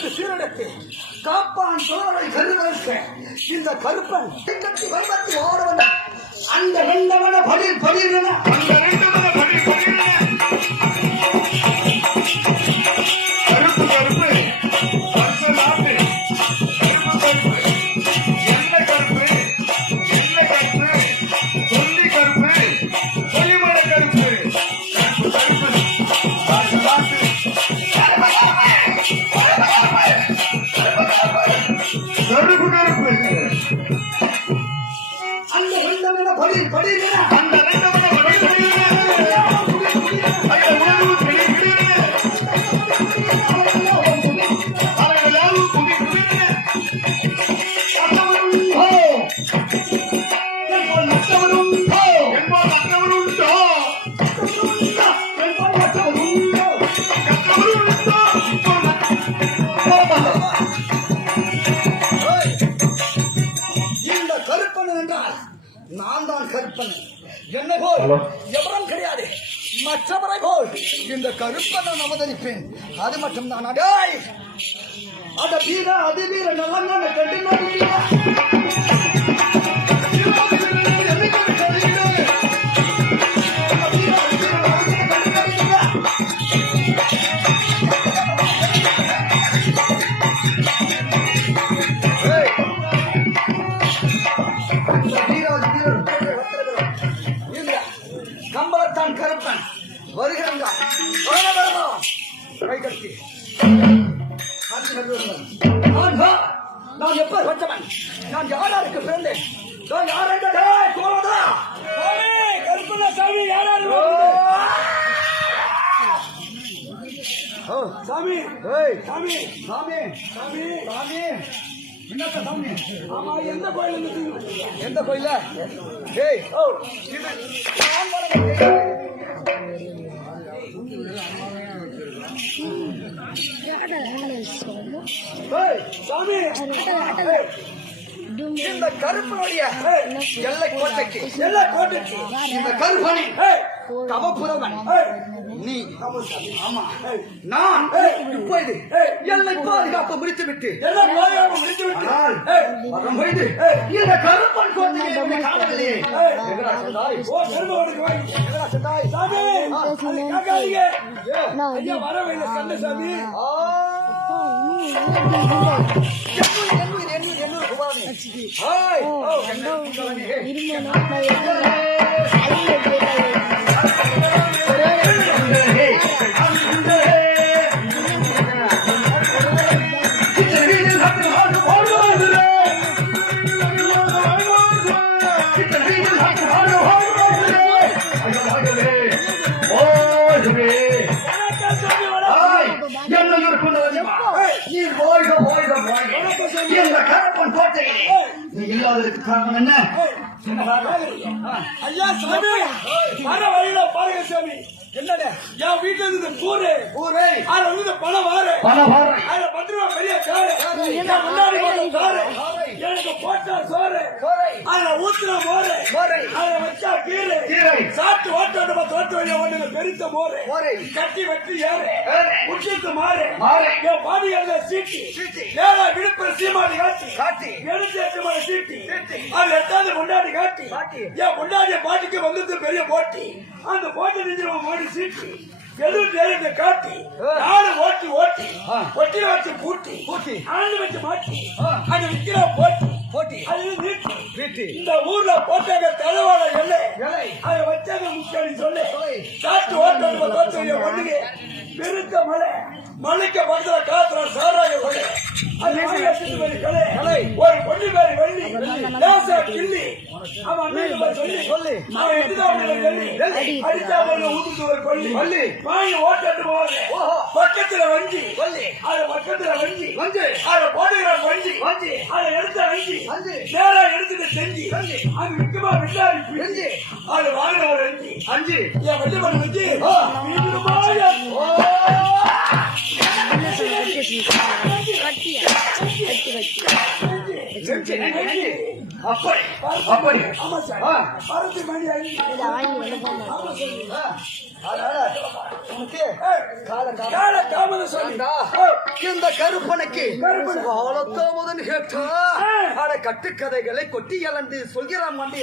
சீரழித்து சீரழித்து காப்பான் தோழரை கருவறுக்க இந்த கருப்பன் கட்டி வருவத்தி ஓடுவன அந்த வெள்ளவன பதில் பதில் அந்த வெள்ளவன பதில் பதில் கருப்பு கருப்பு கருப்பு நாட்டு கருப்பு கருப்பு எண்ணெய் கருப்பு சொல்லி கருப்பு பொலிமலை கருப்பு கருப்பு கருப்பு கருப்பு அந்த வெள்ளவன பதில் பதில் அந்த வெள்ளவன பதில் பதில் நான் தான் கருப்பன் என்னை போல் எவரும் கிடையாது மற்றவரை போல் இந்த கருப்பனை நமதளிப்பேன் அது மட்டும் தான் அடாய் அத வீர அது வீர நல்ல கண்டு கம்பளத்தான் கருப்பன் வருகிறாங்க கை கட்டி நான் எப்ப வச்சவன் நான் யாராருக்கு பிறந்தேன் நான் யாராக கருப்பன சாமி யாராரு சாமி சாமி சாமி சாமி சாமி என்னத்த சாமி ஆமா எந்த கோயில் எந்த கோயில ஏய் ஓ சாமி இந்த கருப்பனுடைய எல்லை கோட்டைக்கு இந்த கருப்பனை தவப்புறவன் நீ ஆமா நான் இப்போது எல்லை பாதுகாப்பு முடித்துவிட்டு இந்த கருப்பன் கோட்டையை காணவில்லையே வரவில்லை கந்தசாமி காரணம் என்ன ஐயா சாமி வர வழியில பாருங்க சாமி என்னடா என் வீட்டுல இருந்து பூரே அதுல இருந்து பணம் வாரு அதுல 10 ரூபாய் பெரிய காரு முன்னாடி காரு எனக்கு போட்டா சோறு அதுல ஊத்துற மோரு அதுல வச்சா கீரை சாப்பிட்டு ஓட்ட தோட்ட வழியா ஓட்டுல பெருத்த மோரு கட்டி வெட்டி ஏறு உச்சித்து மாறு என் பாதியில சீட்டி ஏழா விழுப்புற சீமாடி காட்டி எடுத்து 8 மணி சீட்டி அது 8வது முன்னாடி காட்டி என் முன்னாடிய பாட்டிக்கு வந்தது பெரிய போட்டி அந்த போட்டி நின்று சீட்டி எதிர்த்து காட்டி நாடு ஓட்டி ஒட்டில வச்சு பூட்டி ஆண்டு வச்சு மாட்டி அது விக்கிற போட்டி அது நீட்டி இந்த ஊர்ல போட்டாங்க தலைவாழ எல்லை அதை வச்சாங்க முக்கியம் சொல்லு காட்டு ஓட்டு ஒண்ணுங்க பெருத்த மலைக்கு படுத்துற காத்துல சாராய ஒரு பொண்ணு பேரு வெள்ளி கிள்ளி அவன் சொல்லி அடிச்சா ஊத்துட்டு ஒரு கொல்லி வாங்கி ஓட்டு போவாங்க பக்கத்துல வஞ்சி அது பக்கத்துல வஞ்சி அதை போட்டுக்கிற வஞ்சி அதை எடுத்து அஞ்சி நேரா எடுத்துட்டு செஞ்சு அது முக்கியமா விசாரிச்சு அது வாங்கின ஒரு அஞ்சு என் வெள்ளி பண்ணி வச்சு அப்படி அப்படி ஆமா சார் பருத்தி மணி இந்த கருப்பனுக்கு காலத்தாமதன் கேட்டா அட கட்டுக்கதைகளை கொட்டி இழந்து சொல்கிறான் வந்து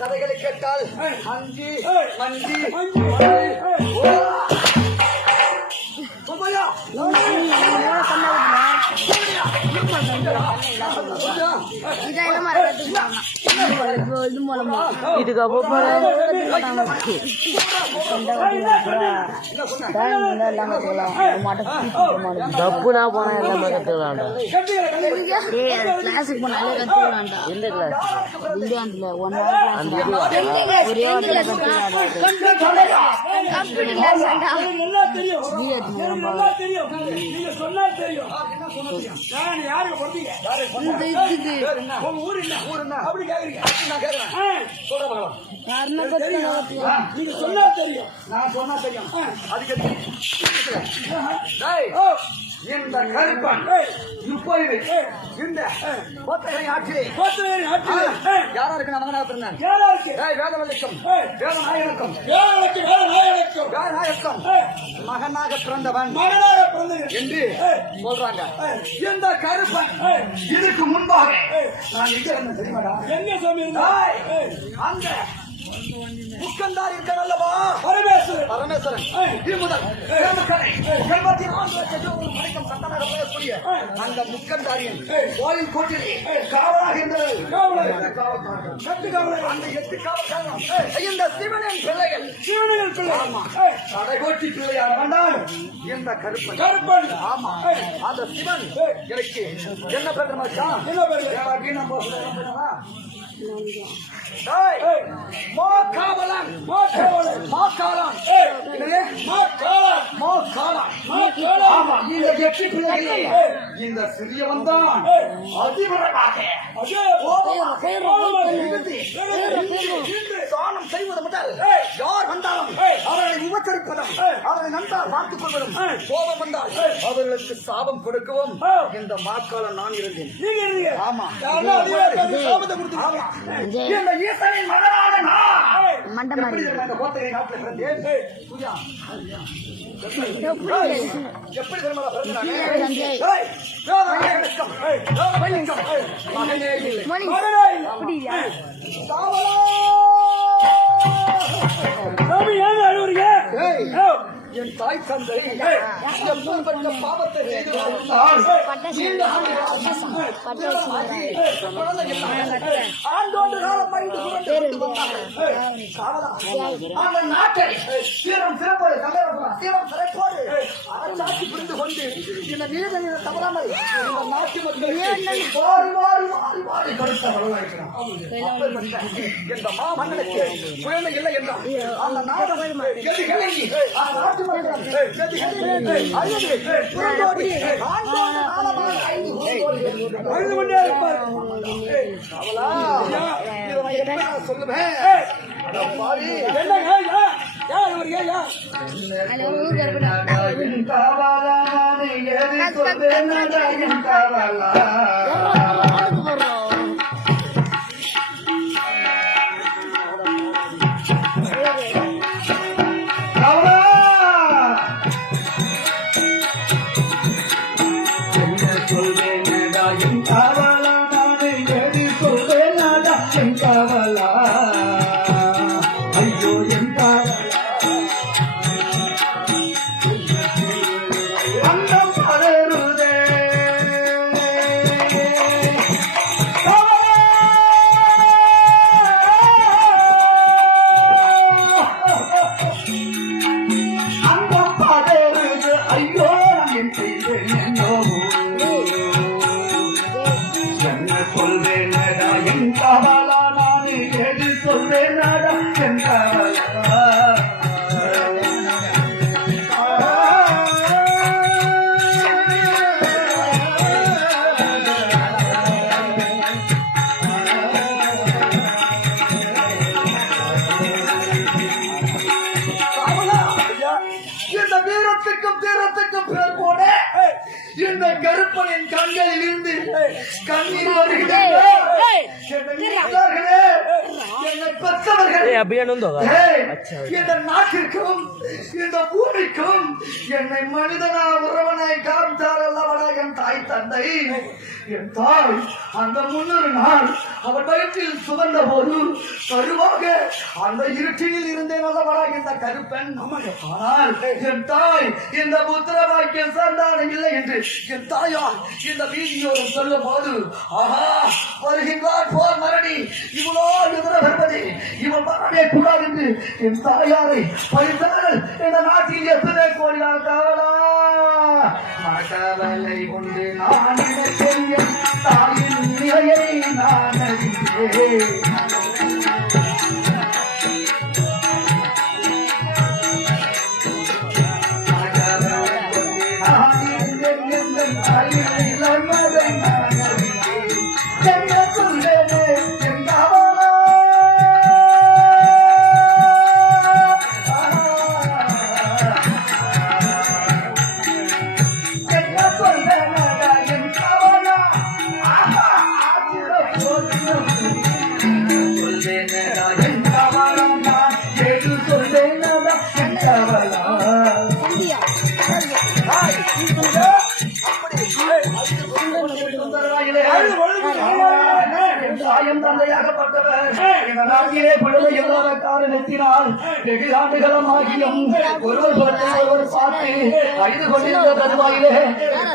கதைகளை கேட்டால் அஞ்சு மஞ்சி தப்புனா போனா எல்லாமே கத்துக்கலாம்டா. கிளாஸுக்கு போனாலே கத்துக்கலாம்டா. எந்த கிளாஸ்? வில்லியாண்டுல 1 hour ஒரே வாரத்துல நீங்க சொன்னா தெரியும், நான் சொன்னா தெரியும். அதுக்கு இந்த கருப்பன் இப்பொழுது இந்த கோத்தகரை ஆட்சியை யாராருக்கு நான் மகனாக பிறந்தேன்? வேதவல்லிக்கும் வேதநாயகனுக்கும் வேதநாயகம் மகனாக பிறந்தவன் என்று சொல்றாங்க. இந்த கருப்பன் இதுக்கு முன்பாக நான் எங்க இருந்தேன் தெரியுமாடா? என்ன சாமி அந்த முக்கந்தார் இருக்க நல்லவா பரமேஸ்வரன் பரமேஸ்வரன் அந்த முக்கந்தாரியின் கோயில் கோட்டிலே காவலாக இருந்தது. அந்த 8 காவல்காரர்கள் இந்த சிவனின் பிள்ளைகள் ஆமா கடைகோட்டி பிள்ளையாக வந்தால் இந்த கருப்பன் ஆமா அந்த சிவன் எனக்கு என்ன பேர் மச்சான்? என்ன பேர்? இந்த சிறியவன் தான் தானம் செய்வது முதல் யார் வந்தாலும் அவர்களை விமர்சிப்பதும் அவர்களை நன்றாக பார்த்துக் கொள்வதும் கோபம் வந்தால் அவர்களுக்கு சாபம் கொடுக்கவும் இந்த மாக்காலம் நான் இருந்தேன். ஆமா இந்த ஈசனின் மகனான நான் எப்படி இந்த கோத்தகை நாட்டில் பிறந்தேன்? எப்படி என் தாய் தந்தை பாவத்தை ஆண்டோண்டு காலம் நாட்டை சீரம் சிறப்போடு சீரம் சிறப்போடு அரசாட்சி புரிந்து கொண்டு இந்த நீதி தவறாமல் இந்த நாட்டு மக்கள் கொடுத்த இந்த மாமன்னனுக்கு குழந்தை இல்லை என்றால் அந்த நாடு நாட்டு கருப்பனின் கண்களில் இருந்து கண்ணீர் வருகிறது. என்னை பெற்றவர்களே, இந்த நாட்டிற்கும் இந்த பூமிக்கும் என்னை மனிதனா உறவனாய் காமித்தார் அல்லவா என் தாய் தந்தை. என் தாய் அந்த 300 நாள் அவர் வயிற்றில் சுமந்த போது கருவாக அந்த இருட்டில் இருந்தேன் அல்லவா இந்த கருப்பெண். ஆனால் என் தாய் இந்த புத்திர வாக்கியம் சந்தானம் இல்லை என்று என் தாயா இந்த வீதியோடு சொல்லும் போது, ஆஹா வருகின்றார் போர் மரணி, இவளோ எதிர வருவது, இவள் வரவே கூடாது என்று என் தாயாரை பழித்தார்கள். இந்த நாட்டில் எத்தனை கோடினால் காவலா மகவலை கொண்டு நான் நினைத்தேன் தாயின் நிலையை நான் அறிந்தேன். தந்தையாகப்பட்டவர் இந்த நாட்டிலே பழுது இல்லாத காரணத்தினால் வெகு ஆண்டுகளமாகியும் ஒருவர் ஒருவர் பார்த்து அழுது கொண்டிருந்த தருவாயிலே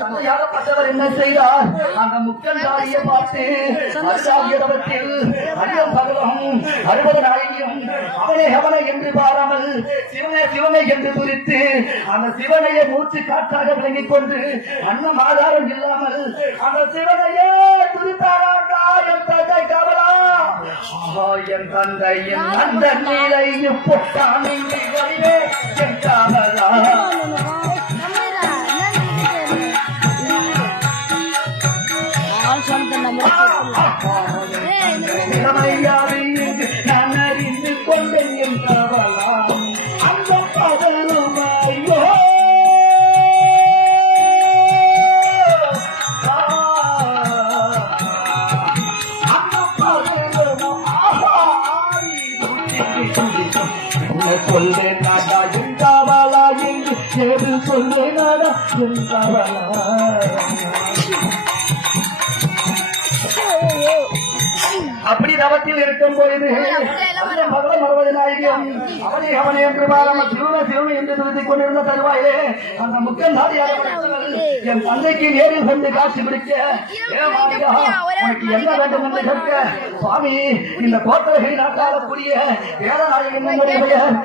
தந்தையாகப்பட்டவர் என்ன செய்தார்? அந்த முக்கன் தாரியை பார்த்து அசாகியத்தில் அதிகம் பகலும் 60 நாளையும் அவனை என்று பாராமல் சிவனை சிவனை என்று குறித்து அந்த சிவனையை மூச்சு காற்றாக விளங்கிக் கொண்டு அன்னம் ஆதாரம் இல்லாமல் அந்த சிவனையே துரித்தாராட்டா என் தந்தை கவலா. என் தந்தையின் அந்த நீரை பொட்டானே என் கவலா. நான் அறிந்து கொண்டேன் என் கவலா. அந்த பகலுமாயோ சொல்லேன் நாடா எங்காவலா என்று சொல்லேன் நாடா எங்காவலா. அப்படி தவத்தில் இருக்கும் பொழுது மகளம் 60 நாயகம் அவனை என்று பாராமல் சிறுமை சிறுமை என்று நிறுத்திக் கொண்டிருந்த தருவாயிலே அந்த முக்கன் தாரியாக என் தந்தைக்கு நேரில் வந்து காட்சி பிடிக்க உனக்கு என்ன வேண்டும் என்று கேட்க, சுவாமி இந்த கோட்டகை நாட்டாளக்கூடிய வேதநாயகன்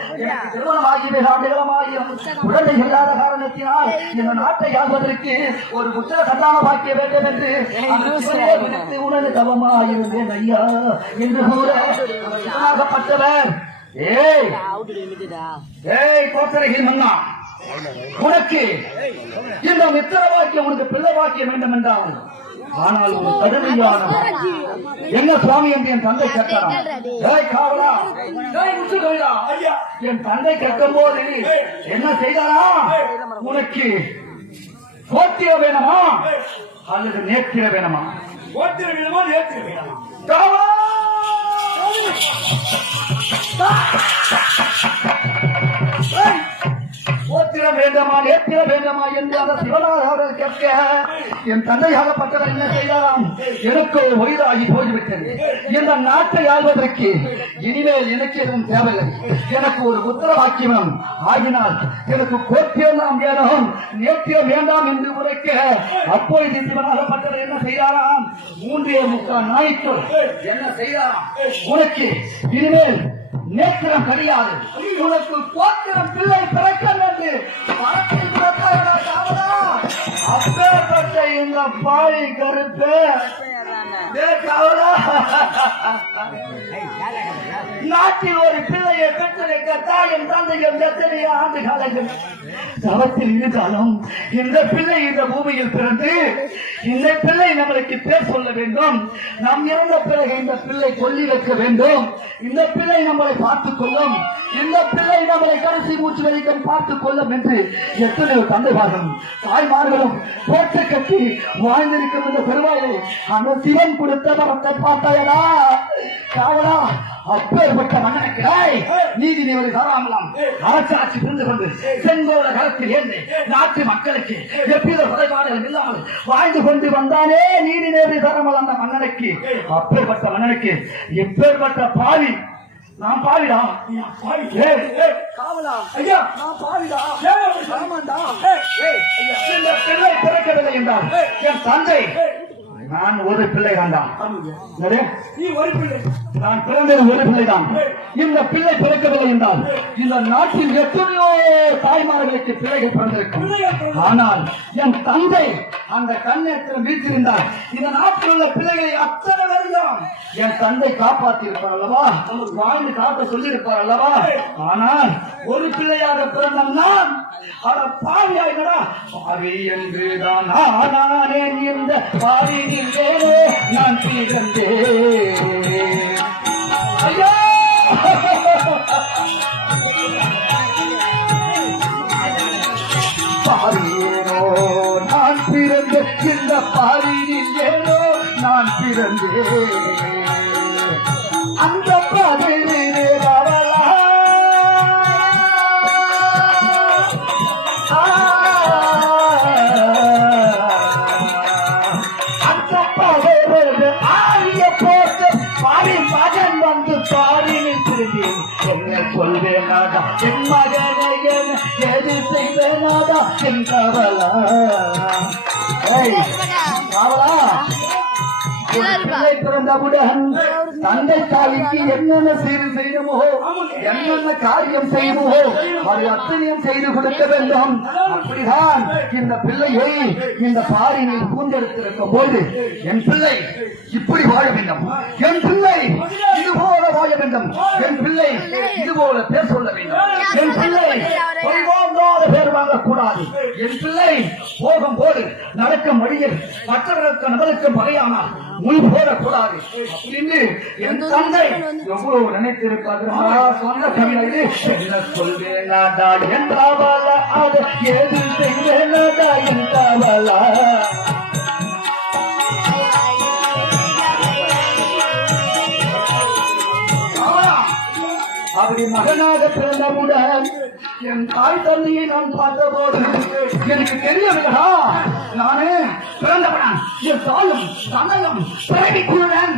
திருமணமாகி ஆண்டுகளமாகியும் குழந்தை இல்லாத காரணத்தினால் இந்த நாட்டை ஆள்வதற்கு ஒரு புத்திர சந்தான பாக்கிய வேண்டும் என்று உனது தவமாயிருந்தேன் ஐயா என்று கூறப்பட்டவர். கோத்தரகில் மன்னா, உனக்கு இந்த மித்திர வாக்கியம் உனக்கு பிள்ளை வாக்கியம் வேண்டும் என்றால் ஆனால் ஒரு கடுமையான என்ன சுவாமி என்று என் தந்தை கேட்டாராம். என் தந்தை கேட்கும் போது என்ன செய்தாரா? உனக்கு போத்திர வேணுமா அல்லது நேத்திர வேணுமா? போத்திர வேணுமா நேத்திர வேணுமா? போத்திரம் வேண்டாமா நேத்திர வேண்டாமா என்று அந்த சிவனாக கேட்க என் தந்தையாகப்பட்டவர் என்ன செய்யலாம்? எனக்கு வயதாகி போய்விட்டது. இந்த நாட்டை ஆள்வதற்கு இனிமேல் எனக்கு எதுவும் தேவையில்லை. எனக்கு ஒரு புத்திர வாக்கியம் ஆகினால் எனக்கு கோத்திரம் வேணும் நேத்திரம் வேண்டாம் என்று உரைக்க அப்பொழுது சிவனாகப்பட்டவர் என்ன செய்யலாம்? 3.25 நாய்க்கு என்ன செய்யலாம்? உனக்கு இனிமேல் நேத்திரம் கிடையாது, உனக்கு கோத்திரம் பிள்ளை பிறக்க என்று அப்பேற்பட்ட இந்த பாய் கருத்து நாட்டில் ஒரு பிள்ளையை பெற்றிருக்க தாயும் தந்தையும் எத்தனை ஆண்டு காலங்கள் தவத்தில் இருந்தாலும் இந்த பிள்ளை இந்த பூமியில் பிறந்து இந்த பிள்ளை நம்மளுக்கு பேர் சொல்ல வேண்டும். நாம் இறந்த பிறகு இந்த பிள்ளை கொல்லி வைக்க வேண்டும். இந்த பிள்ளை நம்மளை பார்த்துக் கொள்ளும். இந்த பிள்ளை நம்மளை கடைசி மூச்சு வரைக்கும் பார்த்துக் கொள்ளும் என்று எத்தனையோ தந்தைமார்களும் தாய்மார்களும் போட்டு கட்டி வாழ்ந்திருக்கும் இந்த பெருவாயை அந்த சிவன் கொடுத்த மரத்தை பார்த்தாயடா காவலா. அப்பேற்பட்ட மன்னனுக்கிறாய் நீதி நிலை தராமலாம் அரசாட்சி புரிந்து கொண்டு செங்கோல களத்தில் ஏந்து நாட்டு மக்களுக்கு எவ்வித குறைபாடுகள் இல்லாமல் வாழ்ந்து கொண்டு வந்தானே நீதி நேர்வு தராமல் அந்த மன்னனுக்கு. அப்பேற்பட்ட மன்னனுக்கு எப்பேற்பட்ட பாவி நான் பாவிடா. காவலா ஐயா நான் பாவிடா. ஆமாண்டா. இந்த பிள்ளை பிறக்கவில்லை என்றால் என் தந்தை நான் ஒரு பிள்ளை தான். நீ ஒரு பிள்ளை, நான் பிறந்தது ஒரு பிள்ளைதான். இந்த பிள்ளை பிறக்கவில்லை என்றால் இந்த நாட்டில் எத்தனையோ தாய்மார்களுக்கு பிள்ளைகள் பிறந்திருக்கும். ஆனால் என் தந்தை அந்த கண்ணேற்றம் வீட்டிருந்தால் இந்த நாட்டில் உள்ள பிள்ளைகளை அத்தனை வருடம் என் தந்தை காப்பாற்றி இருப்பார் அல்லவா, வாழ்ந்து காக்க சொல்லி இருப்பார் அல்லவா. ஆனால் ஒரு பிள்ளையாக பிறந்த நான் பாவியாயிடா பாவி என்றுதான் ஆனானே. இந்த பாவியிலே நான் பிறந்தேன். ஐயா பாவியேனோ நான் பிறந்தேன். இந்த பாவியில் ஏனோ நான் பிறந்தேன். அந்த பாவியிலே சொல்வேனாடா என் மகனை எது செய்வேனாடா என் கவலா. பிறந்தவுடன் தந்தை தாய்க்கு என்னென்ன செய்யணுமோ என்னென்ன காரியம் செய்யணுமோ அதை அத்தனையும் செய்து கொடுக்க வேண்டும். அப்படிதான் இந்த பிள்ளையை இந்த பாரினில் பூந்தெடுத்திருக்கும் போது என் பிள்ளை இப்படி வாழ வேண்டும், என் பிள்ளை இது போல வாழ வேண்டும், என் பிள்ளை இது போல பேர் சொல்ல வேண்டும், என் பிள்ளை பொய்வாங்காத பேர் வாங்கக்கூடாது, என் பிள்ளை போகும் போது நடக்கும் வழியில் மற்றவர்களுக்கு நபருக்கும் பகையாமல் முன் போடக்கூடாது அப்படின்னு என் தந்தை எவ்வளவு நினைத்திருப்பாரு. சொன்ன கவிதை என்ன சொல்வேனாடா என்றாவலா அது ஏது செய்வேனாடா என்றாவலா. அப்படி மகனாக பிறந்தவுடன் என் தாய் தந்தையை நான் பார்த்தபோது எனக்கு தெரியவில்லைடா நானே பிறந்தவன் என் தாயும் தந்தையும் பிறவிக்குடன்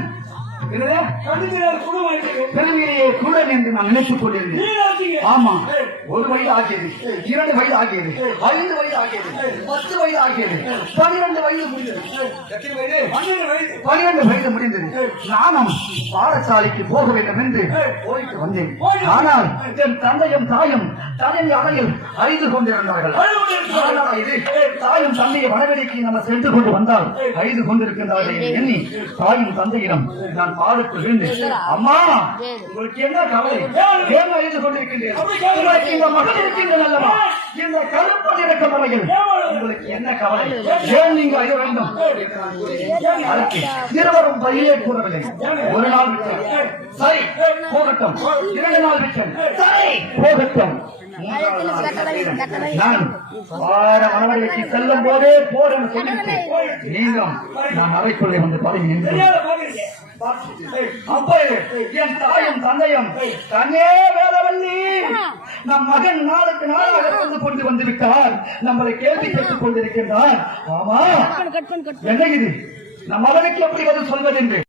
பிறவியிலேயே குடன் என்று நான் நினைத்துக் கொண்டிருந்தேன். ஆமா, ஒரு வயது ஆகியது, 2 வயது ஆகியது, 5 வயது ஆகியது, 10 வயது ஆகியது, 12 வயது முடிந்தது. 12 வயது முடிந்தது. நானும் பாடசாலைக்கு போக வேண்டும் என்று போயிட்டு வந்தேன். ஆனால் என் தந்தையும் தாயும் தலைமை அறையில் அறிந்து கொண்டிருந்தார்கள். தாயும் தந்தையை வடவெளிக்கு நம்ம சென்று கொண்டு வந்தால் அறிந்து கொண்டிருக்கின்றார்கள் எண்ணி தாயும் தந்தையிடம் நான் பாடத்தில் விழுந்து, அம்மா உங்களுக்கு என்ன கவலை, ஏன் அறிந்து கொண்டிருக்கின்றேன், உங்களுக்கு இந்த மகன் இருக்கின்றது அல்லவா, இந்த கருப்பல் இறக்க முறையில் உங்களுக்கு என்ன கவலை, ஏன் நீங்க அறிய வேண்டும். அதற்கு இருவரும் பதிலே கூறவில்லை. ஒரு நாள் விட்டேன், சரி போகட்டும். 2 நாள் விட்டேன், சரி போகட்டும். நான் மனவர்களுக்கு செல்லும் போதே போர் என்று சொல்லிவிட்டு நீங்களும் நான் அறைக்குள்ளே வந்து பதவி நின்று அப்போது என் தாயும் தந்தையும் தன்னே வேதவல்லி நம் மகன் நாளுக்கு நாளாக வந்து கொண்டு வந்திருக்கிறார், நம்மளை கேள்வி கேட்டுக் கொண்டிருக்கின்றார். ஆமா என்ன இது, நம் மகனுக்கு எப்படி பதில் சொல்வது என்று